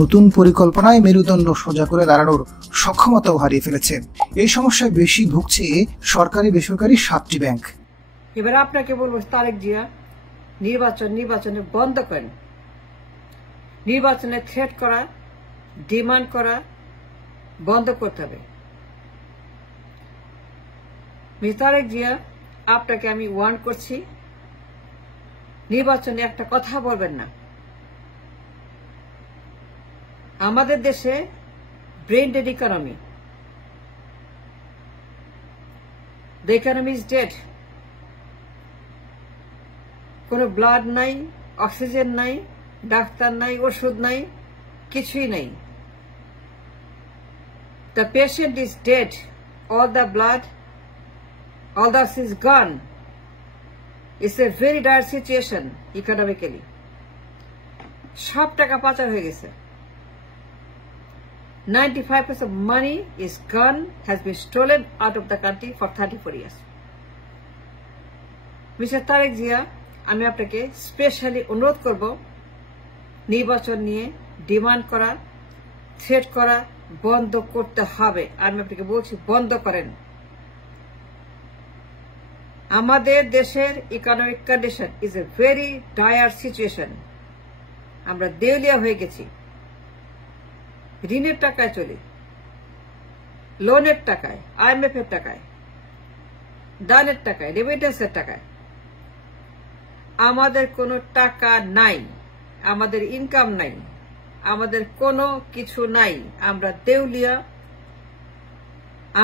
নতুন পরিকল্পনায় মেরুদণ্ড সোজা করে দাঁড়ানোর সক্ষমতাও হারিয়ে ফেলেছে। এই সমস্যায় বেশি ভুগছে সরকারি বেসরকারি 7টি ব্যাংক। এবার আপনাকে বলবো তারেক জিয়া, নির্বাচনে বন্ধ করেন। নির্বাচনে থ্রেট করা, ডিমান্ড করা বন্ধ করতে হবে। তারেক জিয়া, আপনাকে আমি ওয়ার্ন করছি, নির্বাচনে একটা কথা বলবেন না। আমাদের দেশে brain dead economy, the economy is dead. কোনো ব্লাড নাই, অক্সিজেন নাই, ডাক্তার নাই, ওষুধ নাই, কিছুই নাই। The patient is dead. All the blood, all the oxygen is gone. It's a very dire situation economically. সব টাকা পাচার হয়ে গেছে। 95% of money is gone, has been stolen out of the country for 34 years. Mister Tareq Zia, আমি আপনাকে specially অনুরোধ করব, নির্বাচন নিয়ে ডিমান্ড করা, থ্রেট করা বন্ধ করতে হবে। আমি আপনাকে বলছি, বন্ধ করেন। আমাদের দেশের economic condition is a very dire situation. আমরা দেউলিয়া হয়ে গেছি। ঋণের টাকায় চলি, লোনের টাকায়, IMF এর টাকায়, দানের টাকায়, রেমিটেন্সের টাকায়। আমাদের কোনো টাকা নাই, আমাদের ইনকাম নাই, আমাদের কোনো কিছু নাই। আমরা দেউলিয়া।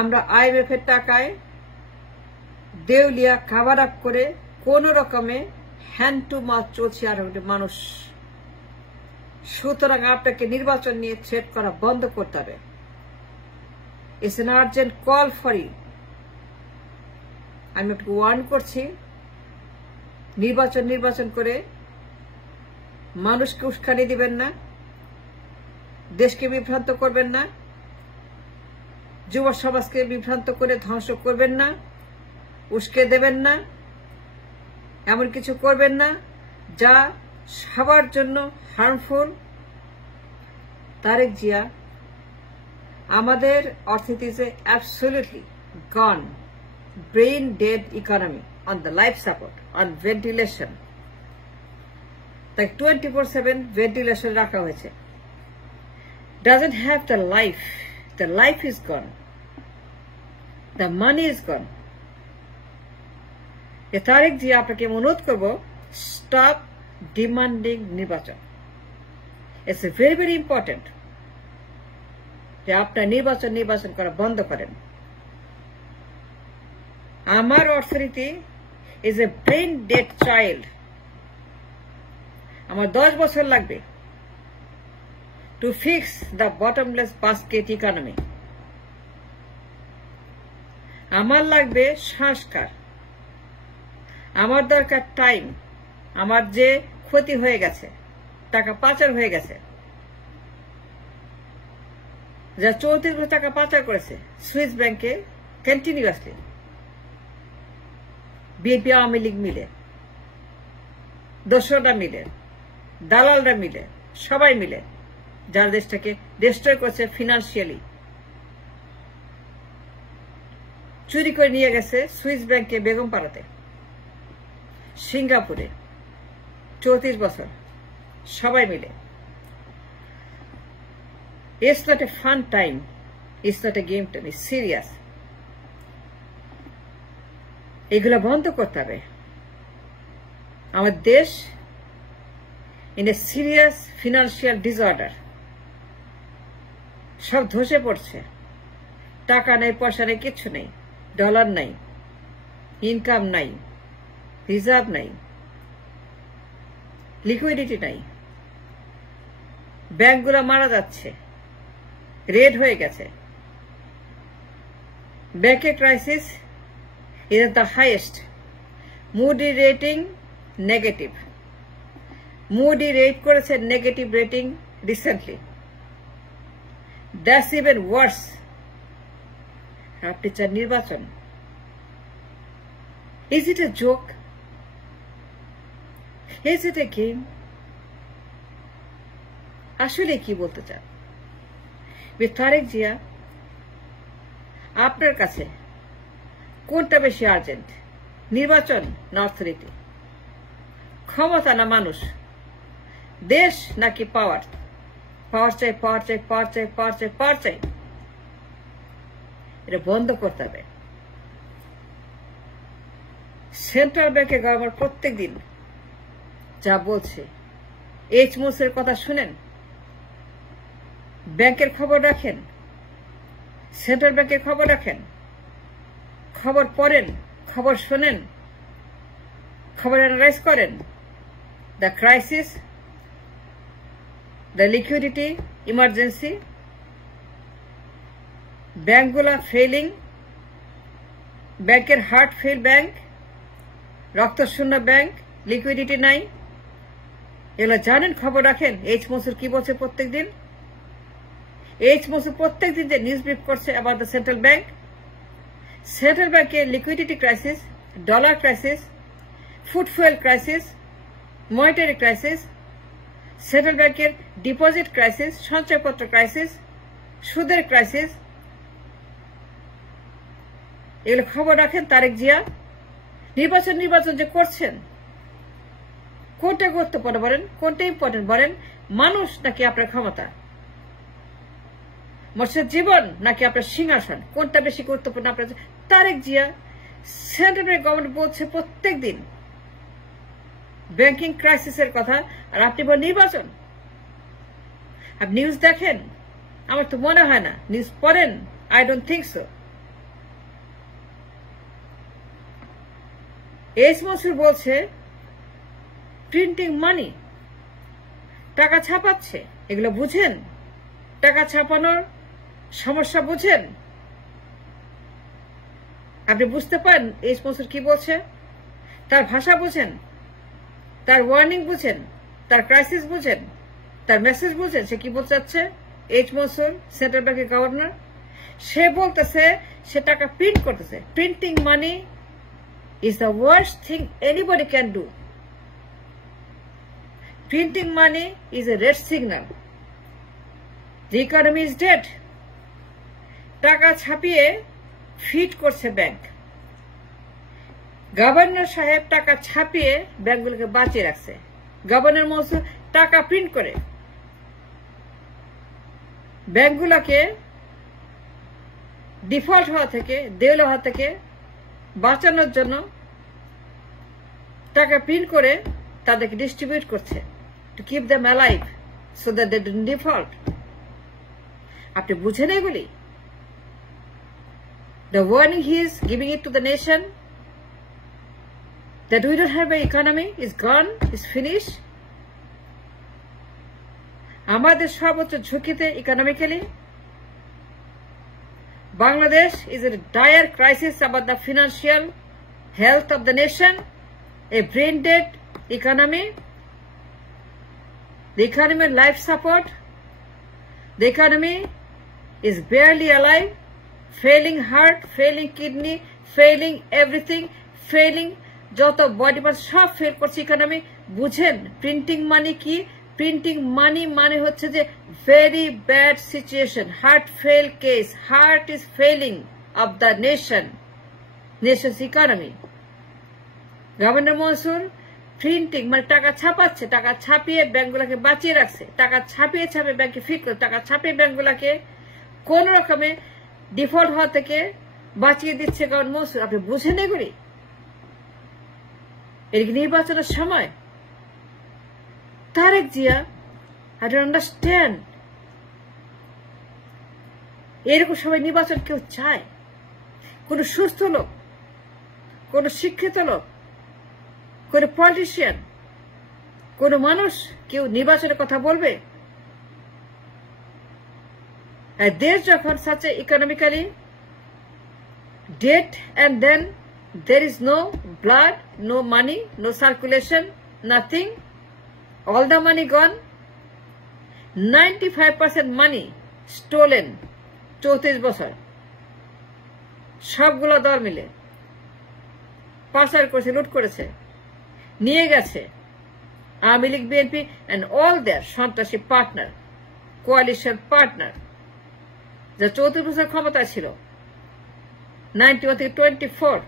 আমরা IMF এর টাকায় দেউলিয়া কাভার আপ করে কোন রকমে হ্যান্ড টু মাউথ চলছে আর মানুষ। সুতরাং আপনাকে নির্বাচন নিয়ে থ্রেট করা বন্ধ করতে হবে। It's an urgent call for you. আমি আপনাকে ওয়ার্ন করছি, নির্বাচন করে মানুষকে উস্কানি দিবেন না, দেশকে বিভ্রান্ত করবেন না, যুব সমাজকে বিভ্রান্ত করে ধ্বংস করবেন না, উস্কে দেবেন না, এমন কিছু করবেন না যা সবার জন্য হার্মফুল। তারেক জিয়া, আমাদের অর্থনীতি is absolutely gone, brain dead economy, on the life support, on ventilation. তাই 24/7 ভেন্টিলেশন রাখা হয়েছে। Doesn't have the life. The life is gone. The money is gone. Tarique জি, আপনাকে অনুরোধ করব, স্টপ ডিমান্ডিং নির্বাচন। ইটস ভেরি ভেরি ইম্পর্টেন্ট যে আপনার নির্বাচন করা বন্ধ করেন। আমার অর্থনীতি is a brain dead child. আমার 10 বছর লাগবে to fix the bottomless basket economy. আমার লাগবে সংস্কার, আমার দরকার টাইম। আমার যে ক্ষতি হয়ে গেছে, টাকা পাচার হয়ে গেছে, যা 34 কোটি টাকা পাচার করেছে সুইস ব্যাংকে কন্টিনিউয়াসলি, বিএনপি আওয়ামী লীগ মিলে, দোসররা মিলে, দালালরা মিলে, সবাই মিলে, যার দেশটাকে ডিস্ট্রয় করছে ফিনান্সিয়ালি। চুরি করে নিয়ে গেছে সুইস ব্যাংকে বেগমপাড়াতে, সিঙ্গাপুরে 34 বছর, সবাই মিলে। It's not a fun time, it's not a game time, it's serious. এগুলো বন্ধ করতে হবে। আমার দেশ in a serious financial disorder. সব ধসে পড়ছে। টাকা নেই, পয়সা নেই, কিচ্ছু নেই, ডলার নাই, ইনকাম নাই, রিজার্ভ নাই, লিকুইডিটি নাই, ব্যাংকগুলো মারা যাচ্ছে, রেড হয়ে গেছে। ব্যাংকের crisis is the highest. Moody rating negative. Moody rate করেছে negative rating recently. That's even worse. আপনি চান নির্বাচন? Is it a joke? Is it a game? আসলে কি বলতে চান? তারেক জিয়া, আপনার কাছে কোনটা বেশি আর্জেন্ট, নির্বাচন না অর্থনীতি? ক্ষমতা না মানুষ? দেশ নাকি পাওয়ার? পাওয়ার চাই, পাওয়ার চাই, পাওয়ার চাই, পাওয়ার চাই, পাওয়ার চাই। এটা বন্ধ করতে হবে। সেন্ট্রাল ব্যাংকের গভর্নর প্রত্যেক দিন যা বলছে, এইচএমওসের কথা শুনেন, ব্যাংকের খবর রাখেন, সেন্ট্রাল ব্যাংকের খবর রাখেন, খবর পড়েন, খবর শোনেন, খবর অ্যানালাইজ করেন। The crisis, the liquidity emergency, ব্যাংকগুলা ফেলিং, ব্যাংকের হার্ট ফেল ব্যাংক, রক্তশূন্য ব্যাংক, লিকুইডিটি নাই, এগুলো জানেন, খবর রাখেন। এইচএমওসি কি বলছে প্রত্যেক দিন? এইচএমওসি প্রত্যেক দিন যে নিউজ ব্রিফ করছে about the central bank, central ব্যাংকের liquidity crisis, dollar crisis, food fuel crisis, monetary crisis, central ব্যাংকের ডিপোজিট ক্রাইসিস, সঞ্চয়পত্র ক্রাইসিস, সুদের ক্রাইসিস, এগুলো খবর রাখেন তারেক জিয়া। নির্বাচন যে করছেন, কোনটা গুরুত্বপূর্ণ বলেন, কোনটা ইম্পর্টেন্ট বলেন? মানুষ নাকি আপনার ক্ষমতা? মানুষের জীবন নাকি আপনার সিংহাসন? কোনটা বেশি গুরুত্বপূর্ণ আপনার? তারেক জিয়া, সেন্ট্রাল গভর্নমেন্ট বলছে প্রত্যেক দিন ব্যাংকিং ক্রাইসিসের কথা, আর আপনি বলেন নির্বাচন। আপনি নিউজ দেখেন? আমার তো মনে হয় না। নিউজ পড়েন? I don't think so. HMOC বলছে প্রিন্টিং মানি, টাকা ছাপাচ্ছে, এগুলো বুঝেন? টাকা ছাপানোর সমস্যা বুঝেন? আপনি বুঝতে পারেন এইচএমওসি কি বলছে? তার ভাষা বুঝেন? তার ওয়ার্নিং বুঝেন? তার ক্রাইসিস বুঝেন? তার মেসেজ বুঝেন? সে কি বলতে চাচ্ছে? এইচএমওসি সেন্ট্রাল ব্যাংকের গভর্নর, সে বলতেছে সে টাকা প্রিন্ট করতেছে। Printing money is the worst thing anybody can do. Printing money is a red signal. The economy is dead. টাকা ছাপিয়ে ফিট করছে ব্যাংক। গভর্নর সাহেব টাকা ছাপিয়ে ব্যাংকগুলোকে বাঁচিয়ে রাখছে। গভর্নর মহসুল টাকা প্রিন্ট করে ব্যাংকগুলোকে ডিফল্ট হওয়া থেকে, দেউলে হওয়া থেকে বাঁচানোর জন্য টাকা প্রিন্ট করে তাদেরকে ডিস্ট্রিবিউট করছে, to keep them alive so that they don't default. আপনি বুঝেন এগুলি? The warning he is giving it to the nation that we don't have an economy, is gone, is finished. আমাদের সর্বোচ্চ ঝুঁকিতে economically. Bangladesh is in a dire crisis about the financial health of the nation, a brain-dead economy, the economy life support, the economy is barely alive, failing heart, failing kidney, failing everything, failing যত body part সব fail করছে economy. বুঝেন printing মানি কি? Printing মানি মানে হচ্ছে যে very bad situation, heart fail case, heart is felling of the Nations economy. Governor Mansur printing মানে টাকা ছাপাচ্ছে, টাকা ছাপিয়ে ব্যাংকগুলোকে বাঁচিয়ে রাখছে, টাকা ছাপিয়ে ব্যাংকে ফিট করে, টাকা ছাপিয়ে ব্যাংকগুলোকে কোন রকমে ডিফল্ট হওয়া থেকে বাঁচিয়ে দিচ্ছে গভর্নর মনসুর। আপনি বুঝেন এগুলি? এর নির্বাচনের সময় Tareq Zia, I don't understand, এরকম সময় নির্বাচন কেউ চায়? কোন সুস্থ লোক, কোন শিক্ষিত লোক, কোন পলিটিশিয়ান, কোন মানুষ কেউ নির্বাচনের কথা বলবে? দেশ যখন such a economically dead, and then there is no blood, no money, no circulation, nothing, all the money gone, 95% money stolen 34 বছর, সবগুলো দল মিলে পাচার করেছে, লুট করেছে, নিয়ে গেছে Awami League, BNP and all their সন্ত্রাসী পার্টনার কোয়ালিশন পার্টনার, যা 34 বছর ক্ষমতা ছিল, 91 থেকে 24,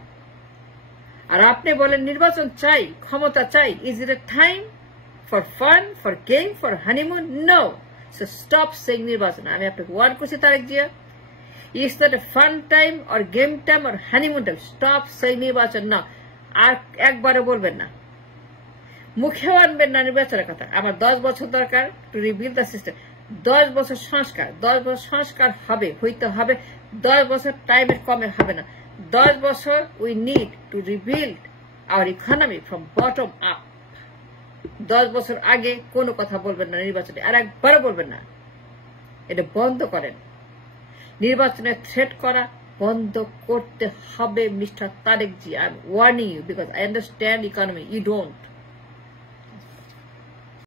আর আপনি বলেন নির্বাচন চাই, ক্ষমতা চাই। Is it a time for fun, for game, for honeymoon? No. So stop saying নির্বাচন। আমি আপনাকে ওয়ার্ন করছি Tareq Zia, is that a fun time or game time or honeymoon time? Stop saying নির্বাচন না। আর একবারও বলবেন না, মুখেও আনবেন না নির্বাচনের কথা। আমার 10 বছর দরকার টু রিবিল্ড দ্য সিস্টেম। 10 বছর সংস্কার, 10 বছর সংস্কার হবে, হইতে হবে। 10 বছর টাইমের কমে হবে না। 10 বছর we need to rebuild hour economy from bottom up. 10 বছর আগে কোনো কথা বলবেন না নির্বাচনে, আর একবারও বলবেন না। এটা বন্ধ করেন। নির্বাচনে থ্রেট করা বন্ধ করতে হবে mister Tareq ji. I am warning you because I understand economy, you don't.